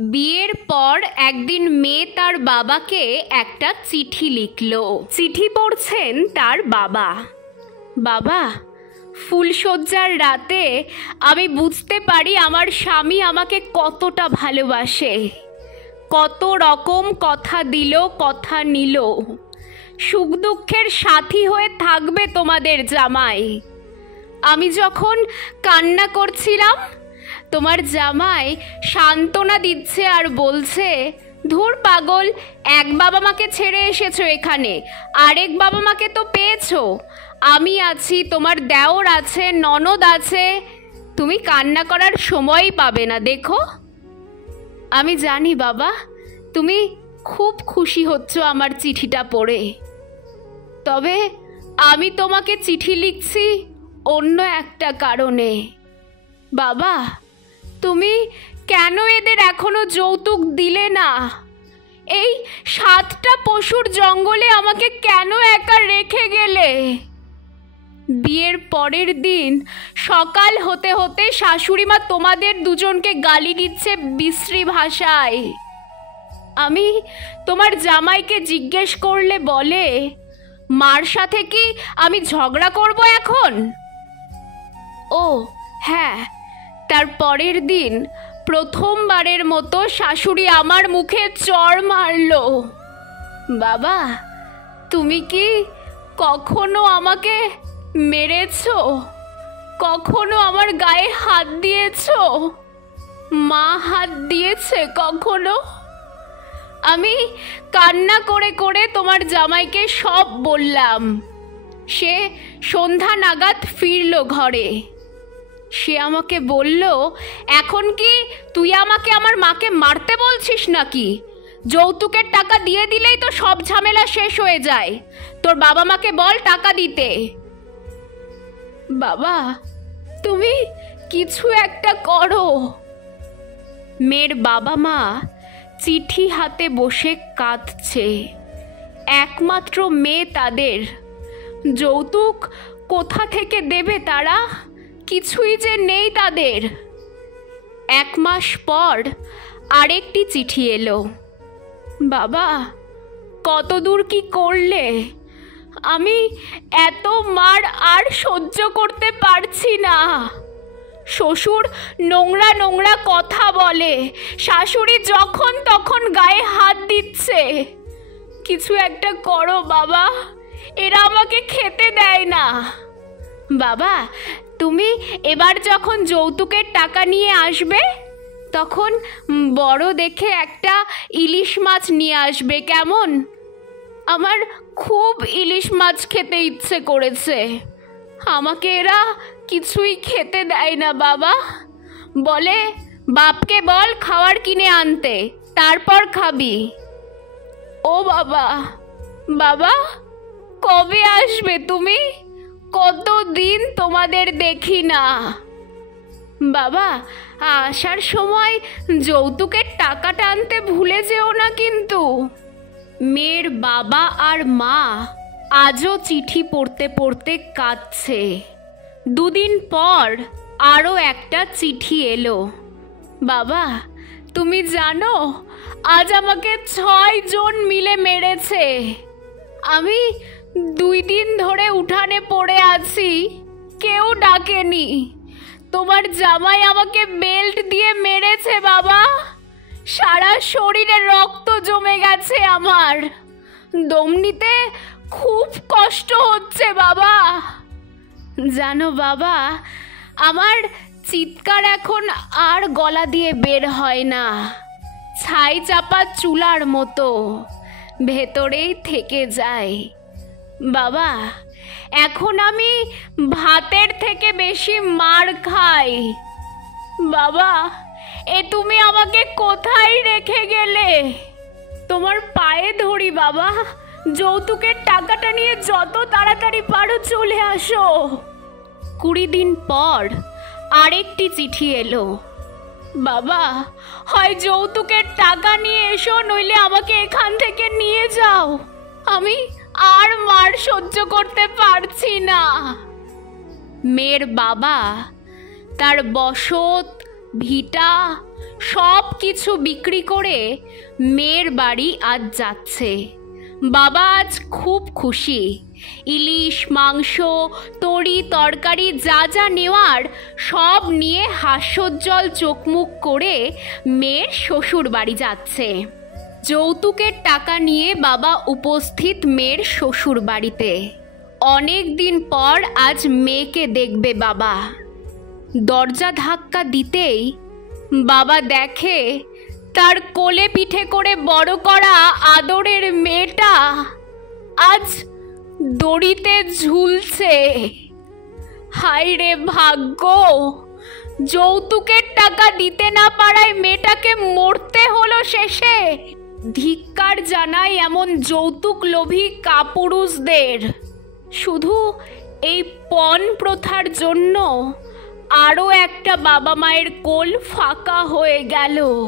বিয়ের পর একদিন মেয়ে তার বাবাকে একটা চিঠি লিখল। চিঠি পড়ছেন তার বাবা। বাবা, ফুলশয্যার রাতে আমি বুঝতে পারি আমার স্বামী আমাকে কতটা ভালোবাসে। কত রকম কথা দিল, কথা নিল। সুখ দুঃখের সাথী হয়ে থাকবে তোমাদের জামাই। আমি যখন কান্না করছিলাম, তোমার জামাই সান্ত্বনা দিচ্ছে আর বলছে, ধুর পাগল, এক বাবা মাকে ছেড়ে এসেছো এখানে, আরেক বাবা মাকে তো পেয়েছো। আমি আছি, তোমার দেওর আছে, ননদ আছে, তুমি কান্না করার সময়ই পাবে না। দেখো, আমি জানি বাবা, তুমি খুব খুশি হচ্ছ আমার চিঠিটা পড়ে। তবে আমি তোমাকে চিঠি লিখছি অন্য একটা কারণে। বাবা, তুমি কেন এদের এখনো যৌতুক দিলে না? এই 7টা পশুর জঙ্গলে আমাকে কেন একা রেখে গেলে? বিয়ের পরের দিন সকাল হতে হতে শাশুড়িমা তোমাদের দুজনকে গালি দিচ্ছে বিশ্রী ভাষায়। আমি তোমার জামাইকে জিজ্ঞেস করলে বলে, মার সাথে কি আমি ঝগড়া করব এখন? ও হ্যাঁ, তার পরের দিন প্রথমবারের মতো শাশুড়ি আমার মুখে চড় মারল। বাবা, তুমি কি কখনো আমাকে মেরেছো? কখনো আমার গায়ে হাত দিয়েছো? মা হাত দিয়েছে কখনো? আমি কান্না করে করে তোমার জামাইকে সব বললাম। সে সন্ধ্যা নাগাদ ফিরল ঘরে। সে আমাকে বলল, এখন কি তুই আমাকে আমার মাকে মারতে বলছিস নাকি? যৌতুকের টাকা দিয়ে দিলেই তো সব ঝামেলা শেষ হয়ে যায়। তোর বাবা মাকে বল টাকা দিতে। বাবা, তুমি কিছু একটা করো। মেয়ের বাবা মা চিঠি হাতে বসে কাঁদছে। একমাত্র মেয়ে তাদের। যৌতুক কোথা থেকে দেবে তারা? কিছুই যে নেই তাদের। 1 মাস পর আরেকটি চিঠি এলো। বাবা, কত দূর কি করলে? আমি এত মার আর সহ্য করতে পারছি না। শ্বশুর নোংরা নোংরা কথা বলে, শাশুড়ি যখন তখন গায়ে হাত দিচ্ছে। কিছু একটা করো বাবা, এরা আমাকে খেতে দেয় না। বাবা, তুমি এবার যখন যৌতুকের টাকা নিয়ে আসবে, তখন বড় দেখে একটা ইলিশ মাছ নিয়ে আসবে, কেমন? আমার খুব ইলিশ মাছ খেতে ইচ্ছে করেছে। আমাকে এরা কিছুই খেতে দেয় না বাবা। বলে, বাপকে বল খাবার কিনে আনতে, তারপর খাবি। ও বাবা, বাবা কবে আসবে তুমি? কতদিন তোমাদের দেখি না। বাবা, আসার সময় যৌতুকের টাকাটা আনতে ভুলে যেও না কিন্তু। মেয়ের বাবা আর মা আজও চিঠি পড়তে পড়তে কাঁদছে। 2 দিন পর আরও একটা চিঠি এলো। বাবা, তুমি জানো আজ আমাকে 6 জন মিলে মেরেছে। আমি 2 দিন ধরে উঠানে পড়ে আছি, কেউ ডাকেনি। তোমার জামাই আমাকে বেল্ট দিয়ে মেরেছে বাবা। সারা শরীরে রক্ত জমে গেছে আমার। দম নিতে খুব কষ্ট হচ্ছে বাবা। জানো বাবা, আমার চিৎকার এখন আর গলা দিয়ে বের হয় না। ছাই চাপা চুলার মতো ভেতরেই থেকে যায়। বাবা, এখন আমি ভাতের থেকে বেশি মার খাই। বাবা, তুমি আমাকে কোথায় রেখে গেলে? তোমার পায়ে ধরি বাবা, যৌতুকের টাকাটা নিয়ে যত তাড়াতাড়ি পারো চলে আসো। 20 দিন পর আরেকটি চিঠি এলো। বাবা, হয় যৌতুকের টাকা নিয়ে এসো, নইলে আমাকে এখান থেকে নিয়ে যাও। আমি আর মার সহ্য করতে পারছি না। মেয়ের বাবা তার বসত, ভিটা সব কিছু বিক্রি করে মেয়ের বাড়ি আজ যাচ্ছে। বাবা আজ খুব খুশি। ইলিশ, মাংস, তরি তরকারি যা যা নেওয়ার সব নিয়ে হাস্যোজ্জ্বল চোখমুখ করে মেয়ের শ্বশুর বাড়ি যাচ্ছে। যৌতুকের টাকা নিয়ে বাবা উপস্থিত মেয়ের শ্বশুর বাড়িতে। অনেক দিন পর আজ মেয়েকে দেখবে বাবা। দরজা ধাক্কা দিতেই বাবা দেখে তার কোলে পিঠে করে বড় করা আদরের মেয়েটা আজ দড়িতে ঝুলছে। হায় রে ভাগ্য, যৌতুকের টাকা দিতে না পারায় মেয়েটাকে মরতে হলো শেষে। ধিক্কার জানাই এমন যৌতুক লোভী কাপুরুষদের। শুধু এই পণ প্রথার জন্য আরও একটা বাবা মায়ের কোল ফাঁকা হয়ে গেল।